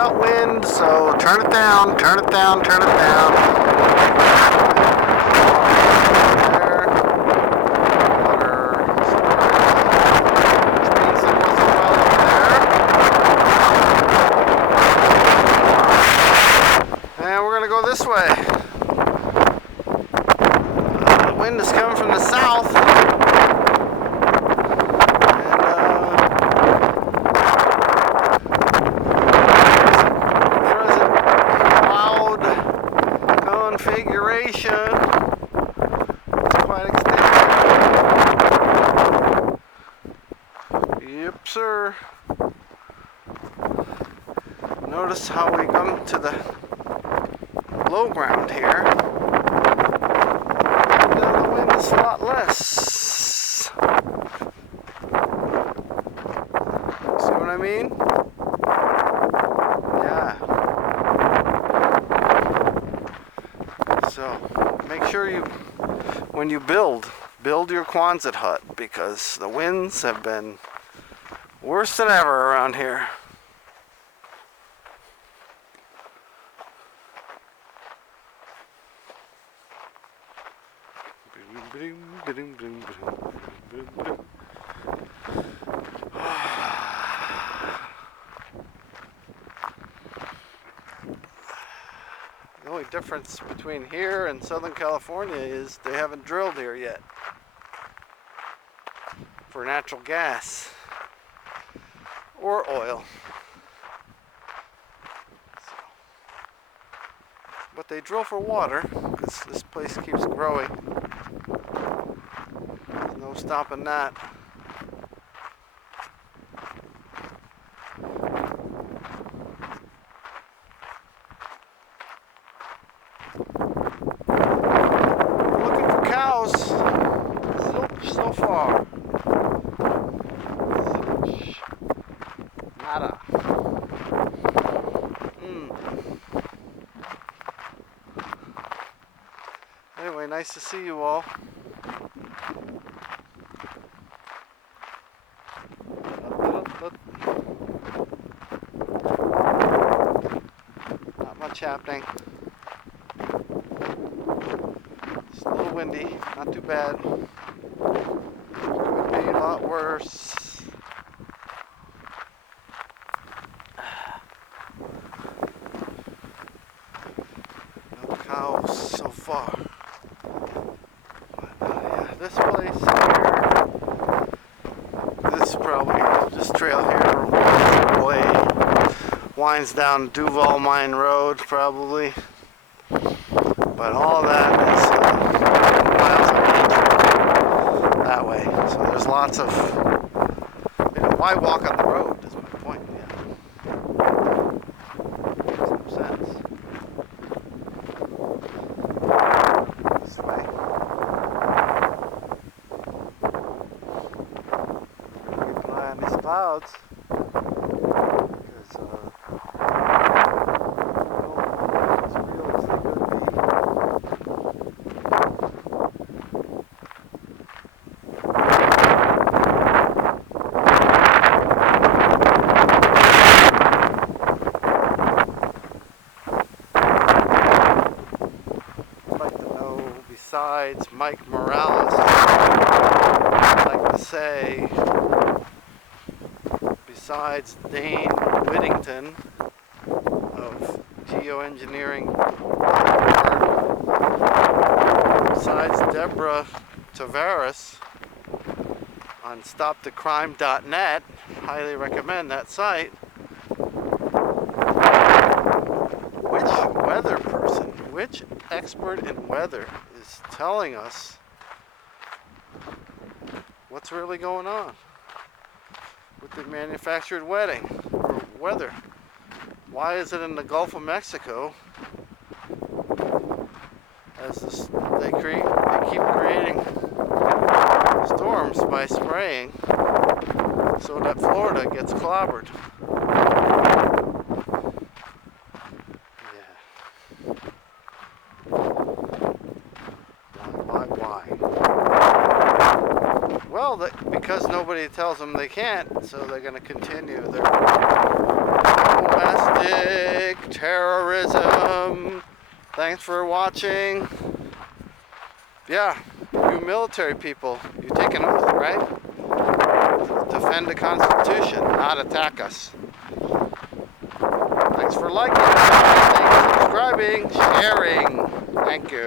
got wind, so turn it down, turn it down, turn it down. There. Water storage. Which means there was a well up there. And we're going to go this way. The wind is coming from the south. Configuration. It's quite extensive. Yep, sir. Notice how we come to the low ground here. And the wind is a lot less. See what I mean? Yeah. So make sure you, when you build your Quonset hut, because the winds have been worse than ever around here. The only difference between here and Southern California is they haven't drilled here yet for natural gas or oil. So, but they drill for water because this place keeps growing. There's no stopping that. So far. Nada. Anyway, nice to see you all. Not much happening. It's a little windy, not too bad. Could be a lot worse. No cows so far. But, yeah, this place here, this probably, this trail here winds down Duval Mine Road probably. But all that is miles of nature that way. So there's lots of, why walk on the road is my point. Yeah. Makes some sense. This way. Keep an eye on these clouds. Because, as real as they could be. Besides Mike Morales, I'd like to say, besides Dane Whittington of Geoengineering, besides Deborah Tavares on StopTheCrime.net, highly recommend that site. Which weather person, which expert in weather is telling us what's really going on with the manufactured weather? Why is it in the Gulf of Mexico? As they keep creating storms by spraying, so that Florida gets clobbered. Well, because nobody tells them they can't, so they're going to continue their domestic Thanks for watching. Yeah, you military people, you take an oath, right? Defend the Constitution, not attack us. Thanks for liking, subscribing, sharing. Thank you.